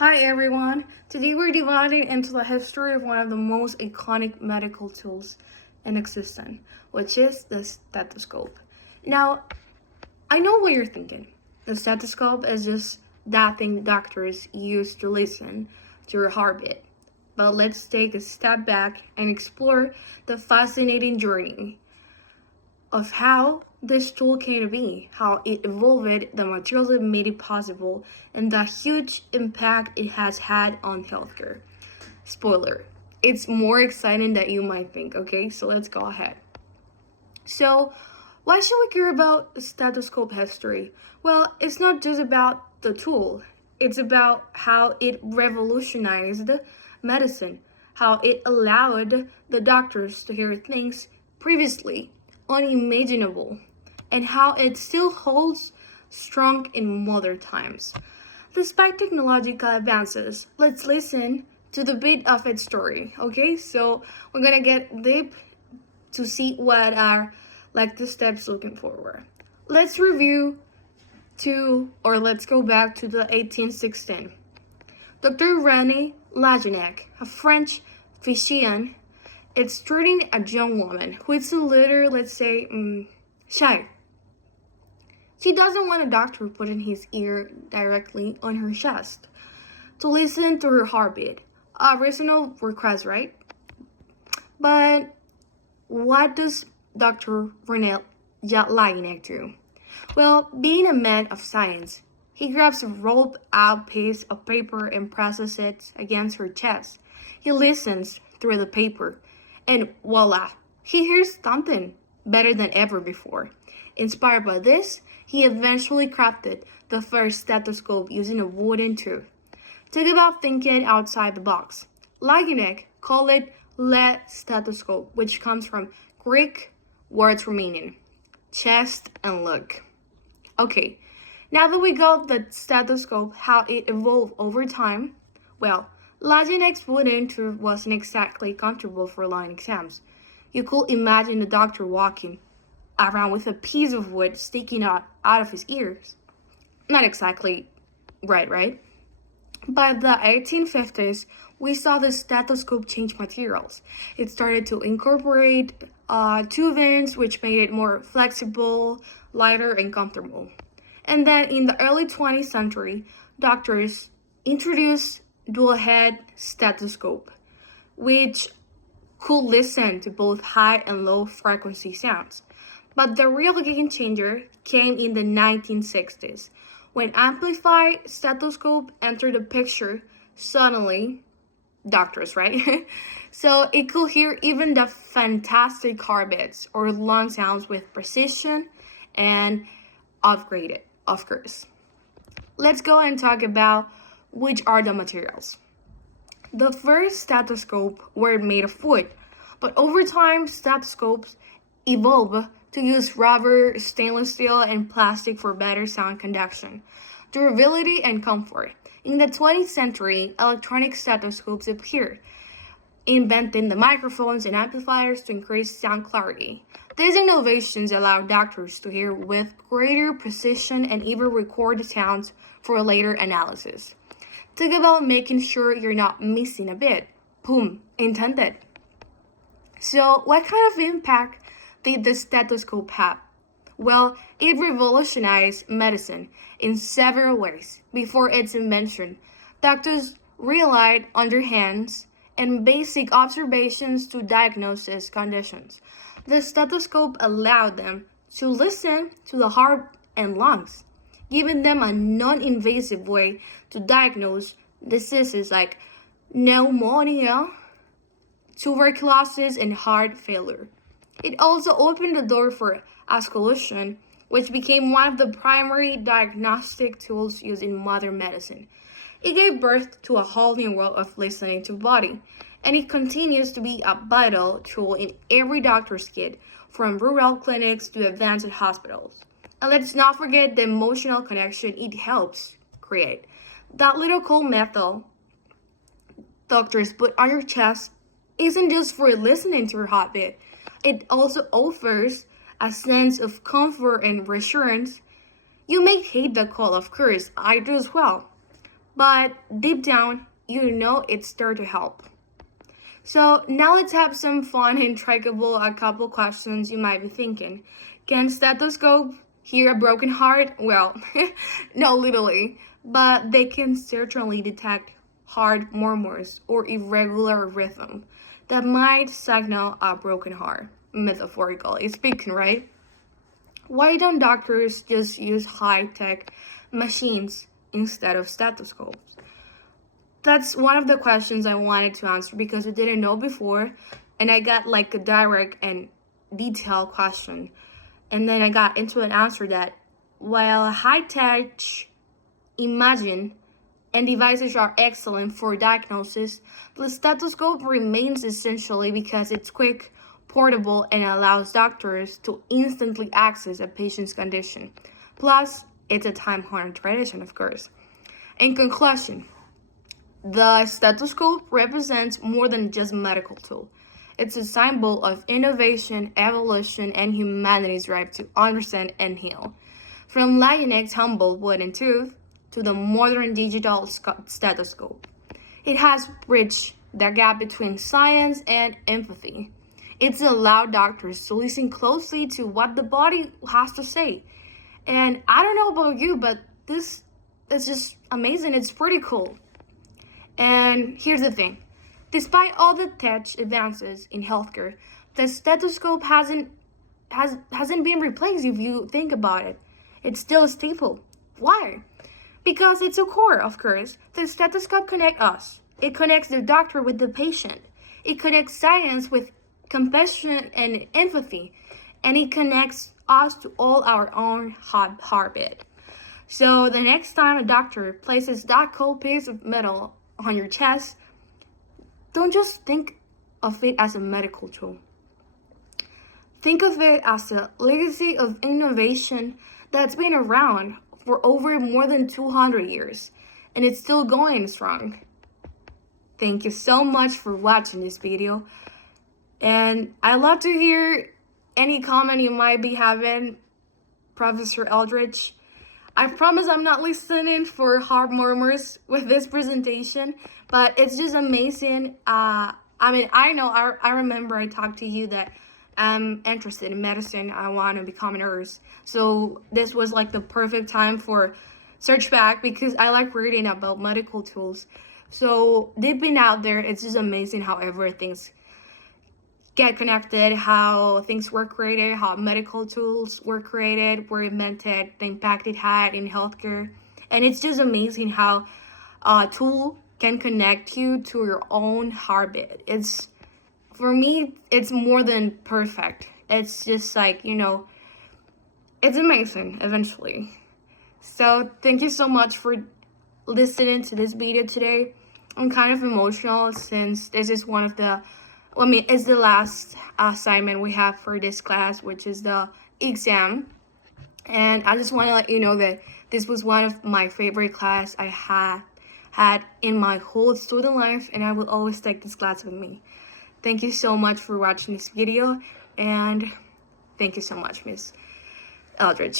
Hi everyone. Today we're dividing into the history of one of the most iconic medical tools in existence, which is the stethoscope. Now, I know what you're thinking. The stethoscope is just that thing doctors use to listen to your heartbeat. But let's take a step back and explore the fascinating journey of how this tool came to be, how it evolved, the materials that made it possible, and the huge impact it has had on healthcare. Spoiler, it's more exciting than you might think, okay? So let's go ahead. So, why should we care about stethoscope history? Well, it's not just about the tool, it's about how it revolutionized medicine, how it allowed the doctors to hear things previously unimaginable, and how it still holds strong in modern times. Despite technological advances, let's listen to the bit of its story, okay? So we're gonna get deep to see what are like the steps looking forward. Let's review let's go back to the 1816. Dr. René Lagenac, a French physician, is treating a young woman who is a little, let's say, shy. She doesn't want a doctor putting his ear directly on her chest to listen to her heartbeat. A reasonable request, right? But what does Dr. René Lagenac do? Well, being a man of science, he grabs a rolled out piece of paper and presses it against her chest. He listens through the paper, and voila, he hears something better than ever before. Inspired by this, he eventually crafted the first stethoscope using a wooden tube. Talk about thinking outside the box. Lagenac called it lead stethoscope, which comes from Greek words for meaning, chest and look. Okay, now that we got the stethoscope, how it evolved over time, well, Lagenac's wooden tube wasn't exactly comfortable for long exams. You could imagine the doctor walking around with a piece of wood sticking out of his ears. Not exactly right? By the 1850s, we saw the stethoscope change materials. It started to incorporate tubings, which made it more flexible, lighter, and comfortable. And then in the early 20th century, doctors introduced dual head stethoscope, which could listen to both high and low frequency sounds. But the real game changer came in the 1960s. When amplified stethoscope entered the picture, suddenly, doctors, right? So it could hear even the fantastic heartbeats or lung sounds with precision and upgraded, of course. Let's go and talk about which are the materials. The first stethoscope were made of wood, but over time, stethoscopes evolved to use rubber, stainless steel, and plastic for better sound conduction, durability, and comfort. In the 20th century, electronic stethoscopes appeared, inventing the microphones and amplifiers to increase sound clarity. These innovations allowed doctors to hear with greater precision and even record sounds for later analysis. Think about making sure you're not missing a bit. Boom, intended. So, what kind of impact did the stethoscope have? Well, it revolutionized medicine in several ways. Before its invention, doctors relied on their hands and basic observations to diagnose conditions. The stethoscope allowed them to listen to the heart and lungs, giving them a non-invasive way to diagnose diseases like pneumonia, tuberculosis, and heart failure. It also opened the door for auscultation, which became one of the primary diagnostic tools used in modern medicine. It gave birth to a whole new world of listening to the body, and it continues to be a vital tool in every doctor's kit, from rural clinics to advanced hospitals. And let's not forget the emotional connection it helps create. That little cold metal doctors put on your chest isn't just for listening to your heartbeat. It also offers a sense of comfort and reassurance. You may hate the cold, of course, I do as well. but deep down, you know it's there to help. So now let's have some fun and trackable a couple questions you might be thinking. Can stethoscope hear a broken heart? Well, no, literally, but they can certainly detect heart murmurs or irregular rhythm that might signal a broken heart, metaphorically speaking, right? Why don't doctors just use high-tech machines instead of stethoscopes? That's one of the questions I wanted to answer because I didn't know before, and I got like a direct and detailed question. And then I got into an answer that while high tech imagine and devices are excellent for diagnosis, the stethoscope remains essentially because it's quick, portable, and allows doctors to instantly access a patient's condition. Plus, it's a time-honored tradition, of course. In conclusion, the stethoscope represents more than just a medical tool. It's a symbol of innovation, evolution, and humanity's drive to understand and heal. From Laennec's humble wooden tooth to the modern digital stethoscope, it has bridged the gap between science and empathy. It's allowed doctors to listen closely to what the body has to say. And I don't know about you, but this is just amazing. It's pretty cool. And here's the thing. Despite all the tech advances in healthcare, the stethoscope hasn't been replaced if you think about it. It's still a staple. Why? Because it's a core, of course. The stethoscope connects us. It connects the doctor with the patient. It connects science with compassion and empathy. And it connects us to all our own heartbeat. So the next time a doctor places that cold piece of metal on your chest, don't just think of it as a medical tool. Think of it as a legacy of innovation that's been around for over more than 200 years, and it's still going strong. Thank you so much for watching this video, and I'd love to hear any comment you might be having, Professor Eldridge. I promise I'm not listening for heart murmurs with this presentation, but it's just amazing. I remember I talked to you that I'm interested in medicine. I want to become a nurse. So this was like the perfect time for search back because I like reading about medical tools. So they've been out there. It's just amazing how everything's get connected, how things were created, how medical tools were created, were invented, the impact it had in healthcare. And it's just amazing how a tool can connect you to your own heartbeat. For me, it's more than perfect. It's just like, it's amazing eventually. So thank you so much for listening to this video today. I'm kind of emotional since this is it's the last assignment we have for this class, which is the exam. And I just want to let you know that this was one of my favorite class I had in my whole student life, and I will always take this class with me. Thank you so much for watching this video, and thank you so much, Miss Eldridge.